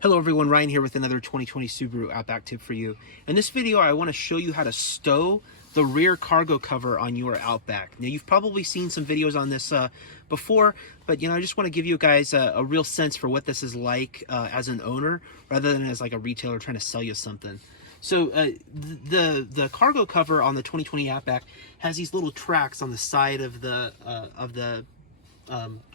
Hello everyone, Ryan here with another 2020 Subaru Outback tip for you. In this video, I want to show you how to stow the rear cargo cover on your Outback. Now, you've probably seen some videos on this before, but I just want to give you guys a real sense for what this is like as an owner, rather than as like a retailer trying to sell you something. So the cargo cover on the 2020 Outback has these little tracks on the side of the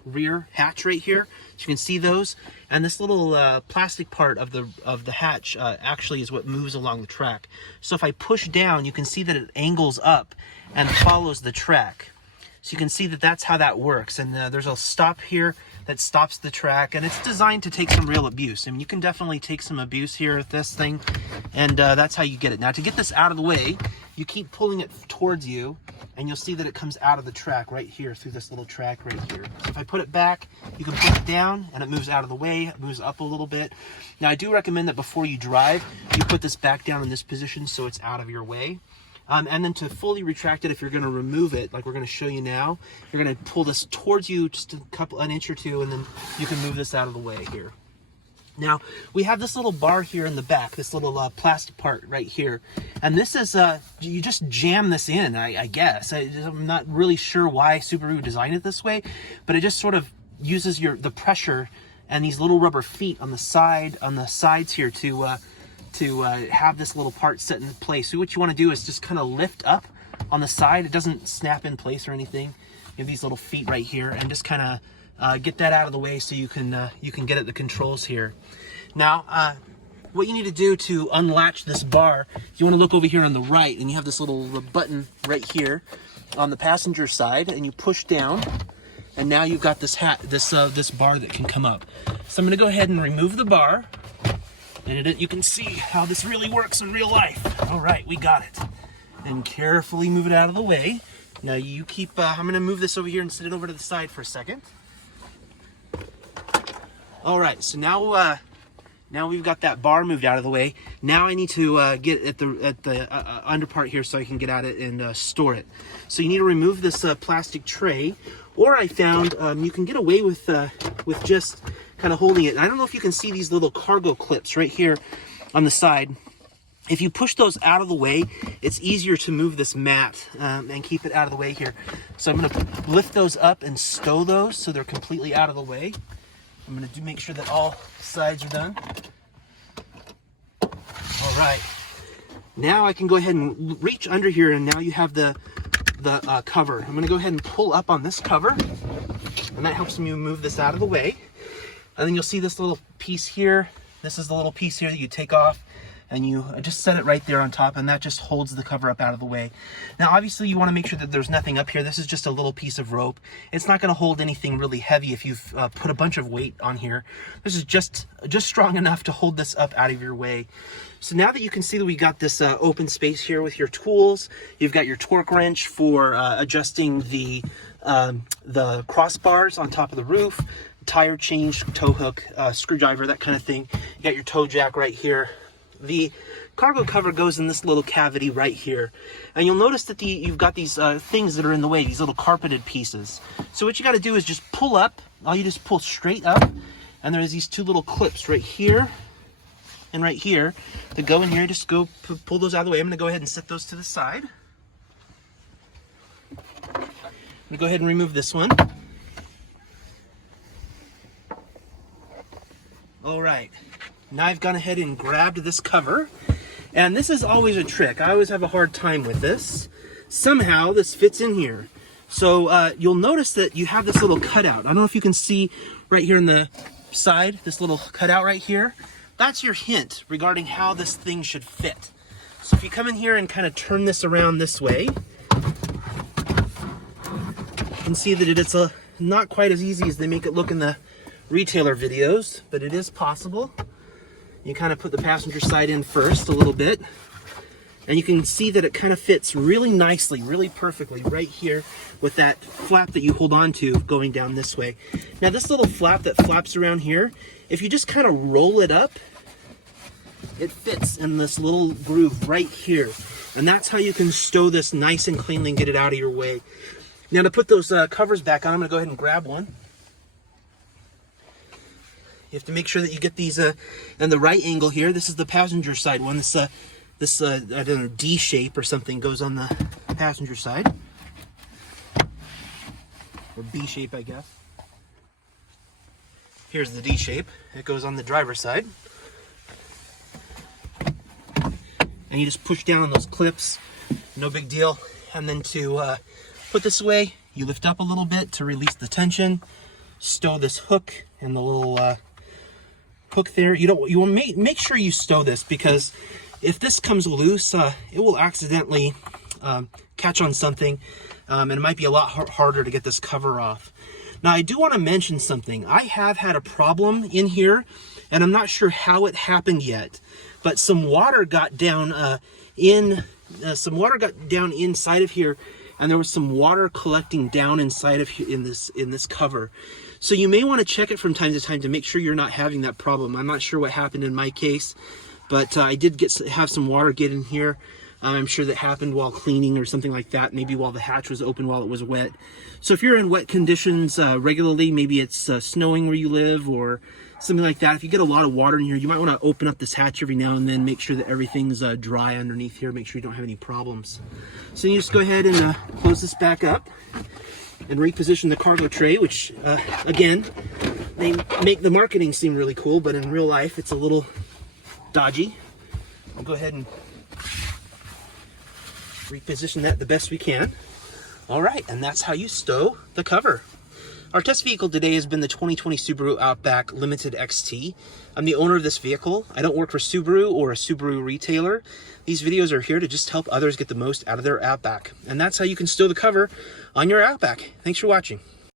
rear hatch right here. So you can see those, and this little plastic part of the hatch actually is what moves along the track. So if I push down, you can see that it angles up and follows the track. So you can see that that's how that works. And there's a stop here that stops the track, and it's designed to take some real abuse. I mean, you can definitely take some abuse here with this thing, and that's how you get it. Now, to get this out of the way, you keep pulling it towards you, and you'll see that it comes out of the track right here through this little track right here. So if I put it back, you can put it down and it moves out of the way, it moves up a little bit. Now, I do recommend that before you drive, you put this back down in this position so it's out of your way. And then to fully retract it, if you're going to remove it, like we're going to show you now, you're going to pull this towards you just an inch or two, and then you can move this out of the way here. Now, we have this little bar here in the back, this little plastic part right here. And this is, you just jam this in, I guess. I'm not really sure why Subaru designed it this way, but it just sort of uses the pressure and these little rubber feet on the sides here to have this little part set in place. So what you want to do is just kind of lift up on the side. It doesn't snap in place or anything. You have these little feet right here, and just kind of get that out of the way so you can get at the controls here. Now, what you need to do to unlatch this bar, you want to look over here on the right, and you have this little button right here on the passenger side, and you push down, and now you've got this this bar that can come up. So I'm going to go ahead and remove the bar, and you can see how this really works in real life. All right, we got it. And carefully move it out of the way. Now you keep, I'm going to move this over here and set it over to the side for a second. All right, so now we've got that bar moved out of the way. Now I need to get at the under part here so I can get at it and store it. So you need to remove this plastic tray, or I found you can get away with just kind of holding it. And I don't know if you can see these little cargo clips right here on the side. If you push those out of the way, it's easier to move this mat and keep it out of the way here. So I'm going to lift those up and stow those so they're completely out of the way. I'm going to make sure that all sides are done. All right. Now I can go ahead and reach under here, and now you have the cover. I'm going to go ahead and pull up on this cover, and that helps me move this out of the way. And then you'll see this little piece here. This is the little piece here that you take off, and you just set it right there on top, and that just holds the cover up out of the way. Now, obviously, you want to make sure that there's nothing up here. This is just a little piece of rope. It's not going to hold anything really heavy if you've put a bunch of weight on here. This is just strong enough to hold this up out of your way. So now that you can see that we got this open space here with your tools, you've got your torque wrench for adjusting the crossbars on top of the roof, tire change, tow hook, screwdriver, that kind of thing. You got your tow jack right here. The cargo cover goes in this little cavity right here. And you'll notice that you've got these things that are in the way, these little carpeted pieces. So what you got to do is just pull up. All you just pull straight up. And there's these two little clips right here and right here that go in here. Just go pull those out of the way. I'm going to go ahead and set those to the side. I'm going to go ahead and remove this one. All right. Now I've gone ahead and grabbed this cover, and this is always a trick. I always have a hard time with this. Somehow this fits in here. So you'll notice that you have this little cutout. I don't know if you can see right here on the side, this little cutout right here. That's your hint regarding how this thing should fit. So if you come in here and kind of turn this around this way, you can see that it's not quite as easy as they make it look in the retailer videos, but it is possible. You kind of put the passenger side in first a little bit, and you can see that it kind of fits really nicely, really perfectly right here with that flap that you hold on to going down this way. Now this little flap that flaps around here, if you just kind of roll it up, it fits in this little groove right here. And that's how you can stow this nice and cleanly and get it out of your way. Now to put those covers back on, I'm going to go ahead and grab one. You have to make sure that you get these in the right angle here. This is the passenger side one. This I don't know, D shape or something goes on the passenger side, or B shape, I guess. Here's the D shape. It goes on the driver's side, and you just push down on those clips. No big deal. And then to put this away, you lift up a little bit to release the tension. Stow this hook and the little hook there. You want make sure you stow this, because if this comes loose, it will accidentally catch on something, and it might be a lot harder to get this cover off. Now, I do want to mention something. I have had a problem in here, and I'm not sure how it happened yet, but some water got down inside of here, and there was some water collecting down inside of here in this cover. So you may want to check it from time to time to make sure you're not having that problem. I'm not sure what happened in my case, but I did have some water get in here. I'm sure that happened while cleaning or something like that, maybe while the hatch was open while it was wet. So if you're in wet conditions regularly, maybe it's snowing where you live or something like that, if you get a lot of water in here, you might want to open up this hatch every now and then, make sure that everything's dry underneath here, make sure you don't have any problems. So you just go ahead and close this back up and reposition the cargo tray, which again, they make the marketing seem really cool, but in real life it's a little dodgy. I'll go ahead and reposition that the best we can. All right, and that's how you stow the cover. Our test vehicle today has been the 2020 Subaru Outback Limited XT. I'm the owner of this vehicle. I don't work for Subaru or a Subaru retailer. These videos are here to just help others get the most out of their Outback. And that's how you can stow the cover on your Outback. Thanks for watching.